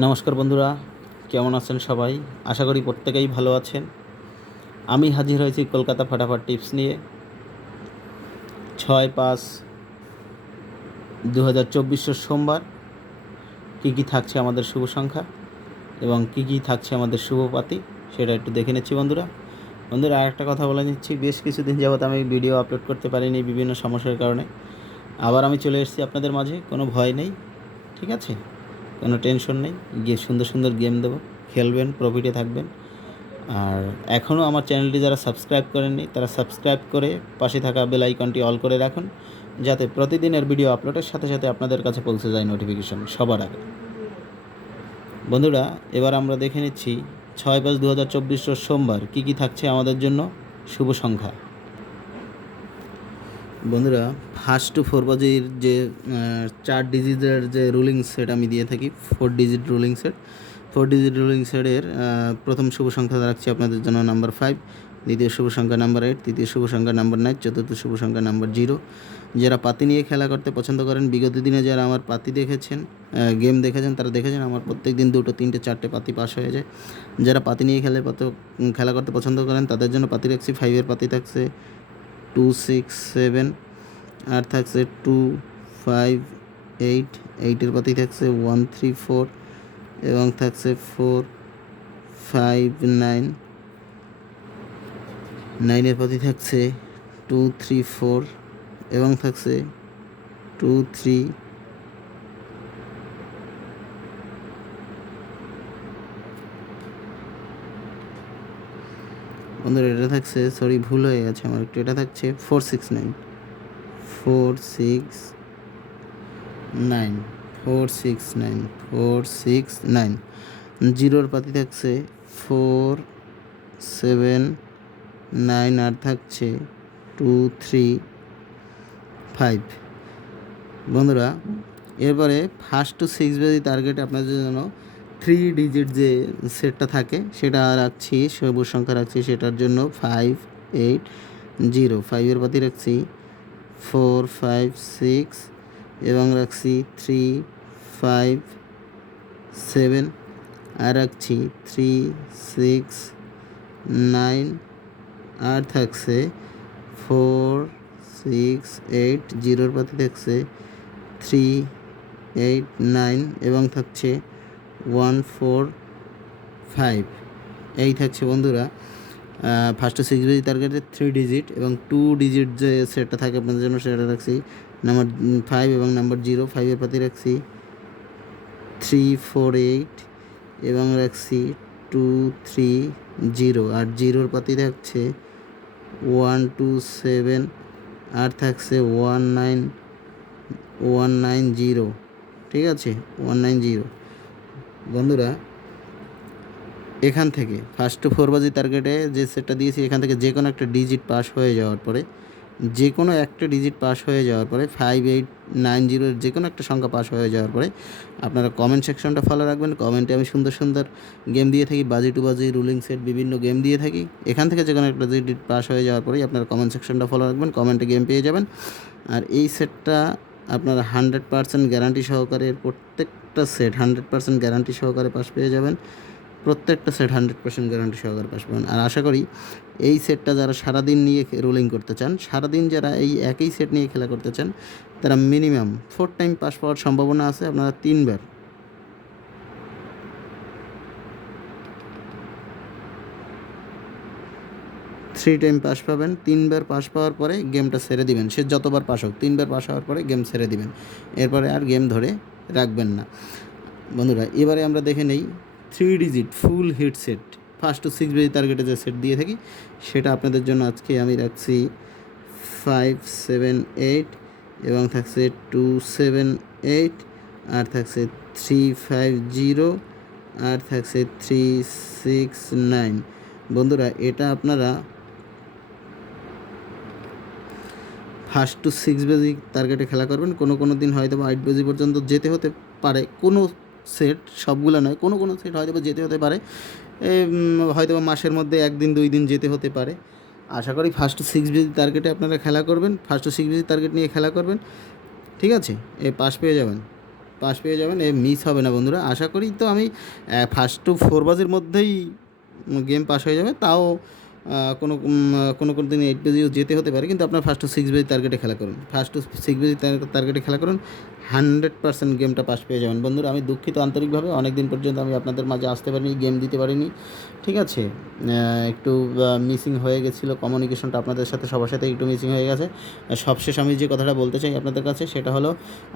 নমস্কার বন্ধুরা, কেমন আছেন সবাই? আশা করি প্রত্যেকেই ভালো আছেন। আমি হাজির হয়েছি কলকাতা ফাটাফাট টিপস নিয়ে। 6/5/2024 সোমবার কী কী থাকছে আমাদের শুভ সংখ্যা এবং কী কী থাকছে আমাদের শুভ পাতি, সেটা একটু দেখে নিচ্ছি বন্ধুরা। আর একটা কথা বলে নিচ্ছি, বেশ কিছুদিন যাবৎ আমি ভিডিও আপলোড করতে পারিনি বিভিন্ন সমস্যার কারণে। আবার আমি চলে এসেছি আপনাদের মাঝে, কোনো ভয় নেই, ঠিক আছে? কোনো টেনশন নেই, গিয়ে সুন্দর সুন্দর গেম দেবো, খেলবেন, প্রফিটে থাকবেন। আর এখনও আমার চ্যানেলটি যারা সাবস্ক্রাইব করেননি তারা সাবস্ক্রাইব করে পাশে থাকা বেল আইকনটি অল করে রাখুন, যাতে প্রতিদিনের ভিডিও আপলোডের সাথে সাথে আপনাদের কাছে পৌঁছে যায় নোটিফিকেশন সবার আগে। বন্ধুরা, এবার আমরা দেখে নিচ্ছি 6/5/2024 সোমবার কী কী থাকছে আমাদের জন্য শুভ সংখ্যা। বন্ধুরা, 1 to 4 বাজির যে 4 ডিজিটের যে রুলিং সেট আমি দিয়ে থাকি, 4 digit ruling set, 4 digit ruling সেটের প্রথম শুভ সংখ্যা রাখছি আপনাদের জন্য নাম্বার 5, দ্বিতীয় শুভ সংখ্যা নাম্বার 8, তৃতীয় শুভ সংখ্যা নাম্বার 9, চতুর্থ শুভ সংখ্যা নাম্বার 0। যারা পাতি নিয়ে খেলা করতে পছন্দ করেন, বিগত দিনে যারা আমার পাতি দেখেছেন, গেম দেখেছেন, তারা দেখেছেন আমার প্রত্যেক দিন 2, 3, 4টে পাতি পাস হয়ে যায়। যারা পাতি নিয়ে খেলা করতে পছন্দ করেন তাদের জন্য পাতি রাখছি 5-এর পাতি থাকছে 2, 6, 7, আর থাকছে 2, 5, 8, 8-এর পাতি থাকছে 1, 3, 4, এবং থাকছে 4, 5, 9, 9-এর পাতি থাকছে 2, 3, 4, এবং থাকছে 2, 3, বন্ধুরা এটা থাকছে, সরি ভুল হয়ে গেছে আমার একটু, এটা থাকছে 4, 6, 9, 4, 6, 9, 4, 6, 9, 4, 6, 9। 0-র পাতি থাকছে 4, 7, 9, আর থাকছে 2, 3, 5। বন্ধুরা, এরপরে 1 to 6 বাজি টার্গেট আপনাদের জন্য 3 ডিজিট যে সেটটা থাকে সেটা রাখছি, সবুজ সংখ্যা রাখছি সেটার জন্য 5, 8, 0। 5-এর পাতি রাখছি 4, 5, 6, এবং রাখছি 3, 5, 7, আর রাখছি 3, 6, 9, আর থাকছে 4, 6, 8, 0-র পাতি থাকছে 3, 8, 9, এবং থাকছে 1, 4, 5। এই থাকছে বন্ধুরা 1 to 6 বাজি টার্গেটের 3 ডিজিট এবং 2 ডিজিট যে সেটটা থাকে আপনাদের জন্য সেটা রাখছি নাম্বার 5 এবং নাম্বার 0। 5-এর পাতি রাখছি 3, 4, 8, এবং রাখছি 2, 3, 0, আর 0-র পাতি থাকছে 1, 2, 7, আর থাকছে 1, 9, 1, 9, 0। ঠিক আছে, 1, 9, 0। বন্ধুরা, এখান থেকে 1 to 4 বাজি টার্গেটে যে সেটটা দিয়েছি, এখান থেকে যে কোনো একটা ডিজিট পাস হয়ে যাওয়ার পরে, যে কোনো একটা ডিজিট পাস হয়ে যাওয়ার পরে 5, 8, 9, 0-এর যে কোনো একটা সংখ্যা পাস হয়ে যাওয়ার পরে আপনারা কমেন্ট সেকশনটা ফলো রাখবেন। কমেন্টে আমি সুন্দর সুন্দর গেম দিয়ে থাকি, বাজি টু বাজি, রুলিং সেট, বিভিন্ন গেম দিয়ে থাকি। এখান থেকে যে কোনো একটা ডিজিট পাস হয়ে যাওয়ার পরেই আপনারা কমেন্ট সেকশনটা ফলো রাখবেন, কমেন্টে গেম পেয়ে যাবেন। আর এই সেটটা আপনারা 100% গ্যারান্টি সহকারে, প্রত্যেকটা সেট 100% গ্যারান্টি সহকারে পাস পেয়ে যাবেন। প্রত্যেকটা সেট 100% গ্যারান্টি সহকারে পাস পাবেন। আর আশা করি এই সেটটা যারা সারাদিন নিয়ে রোলিং করতে চান, সারাদিন যারা এই একই সেট নিয়ে খেলা করতে চান, তারা মিনিমাম 4 টাইম পাস পাওয়ার সম্ভাবনা আছে। আপনারা 3 টাইম পাস পাবেন। 3বার পাস পাওয়ার পরে গেমটা ছেড়ে দিবেন। সে যতবার পাস হোক, 3বার পাস হওয়ার পরে গেম ছেড়ে দিবেন, এরপরে আর গেম ধরে রাখবেন না। বন্ধুরা, এবারে আমরা দেখে নেই 3 digit full hit set 1 to 6 বাজি টার্গেটে যে সেট দিয়ে থাকি সেটা আপনাদের জন্য আজকে আমি রাখছি 5, 7, 8, এবং থাকছে 2, 7, 8, আর থাকছে 3, 5, 0, আর থাকছে 3, 6, 9। বন্ধুরা, এটা আপনারা 1 to 6 বাজি টার্গেটে খেলা করবেন। কোনো দিন হয়তো বা 8 বাজি পর্যন্ত যেতে হতে পারে, কোনো সেট, সবগুলো নয়, কোনো সেট হয়তো বা যেতে হতে পারে, হয়তো বা মাসের মধ্যে 1 দিন 2 দিন যেতে হতে পারে। আশা করি 1 to 6 বাজি টার্গেটে আপনারা খেলা করবেন, 1 to 6 বাজি টার্গেট নিয়ে খেলা করবেন, ঠিক আছে? পাস পেয়ে যাবেন। পাস পেয়ে যাবেন, এ মিস হবে না বন্ধুরা। আশা করি তো আমি ফার্স্ট টু 4 বাজের মধ্যেই গেম পাস হয়ে যাবে। তাও কোনো দিন 8 পেজেও যেতে হতে পারে, কিন্তু আপনার ফার্স্ট টু 6 পেজ টার্গেটে খেলা করুন। ফার্স্ট টু 6 পেজ টার্গেটে খেলা করুন, 100% গেমটা পাস পেয়ে যাবেন বন্ধুরা। আমি দুঃখিত আন্তরিকভাবে, অনেক দিন পর্যন্ত আমি আপনাদের মাঝে আসতে পারিনি, গেম দিতে পারিনি, ঠিক আছে। একটু মিসিং হয়ে গেছিলো, কমিউনিকেশনটা আপনাদের সাথে সবার সাথে একটু মিসিং হয়ে গেছে। সবশেষ আমি যে কথাটা বলতে চাই আপনাদের কাছে সেটা হলো,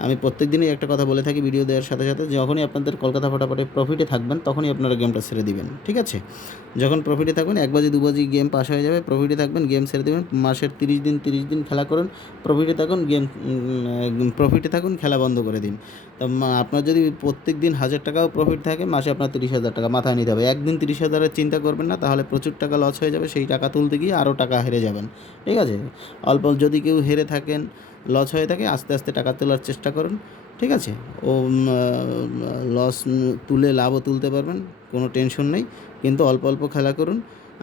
আমি প্রত্যেক দিনই একটা কথা বলে থাকি ভিডিও দেওয়ার সাথে সাথে, যখনই আপনাদের কলকাতা ফটাফটে প্রফিটে থাকবেন তখনই আপনারা গেমটা ছেড়ে দিবেন, ঠিক আছে। যখন প্রফিটে থাকবেন 1 বাজে 2 বাজে গেম পাস হয়ে যাবে, প্রফিটে থাকবেন গেম ছেড়ে দেবেন। মাসের 30 দিন খেলা করুন, প্রফিটে থাকুন, প্রফিটে থাকুন, খেলা বন্ধ করে দিন। তা আপনার যদি প্রত্যেক দিন 1000 টাকাও প্রফিট থাকে, মাসে আপনার 30,000 টাকা মাথায় নিতে হবে। একদিন 30,000-এর চিন্তা করবেন না, তাহলে প্রচুর টাকা লস হয়ে যাবে। সেই টাকা তুলতে গিয়ে আরও টাকা হেরে যাবেন, ঠিক আছে। অল্প যদি কেউ হেরে থাকেন, লস হয়ে থাকে, আস্তে আস্তে টাকা তোলার চেষ্টা করুন, ঠিক আছে। ও লস তুলে লাভও তুলতে পারবেন, কোনো টেনশন নেই। কিন্তু অল্প অল্প খেলা করুন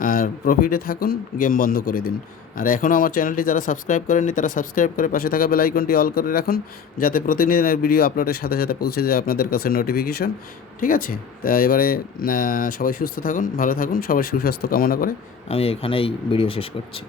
আর প্রফিটে থাকুন, গেম বন্ধ করে দিন। আর এখনও আমার চ্যানেলটি যারা সাবস্ক্রাইব করেননি তারা সাবস্ক্রাইব করে পাশে থাকা বেল আইকনটি অল করে রাখুন, যাতে প্রতিদিনের ভিডিও আপলোডের সাথে সাথে পৌঁছে যায় আপনাদের কাছে নোটিফিকেশন, ঠিক আছে। তা এবারে সবাই সুস্থ থাকুন, ভালো থাকুন, সবার সুস্বাস্থ্য কামনা করে আমি এখানেই ভিডিও শেষ করছি।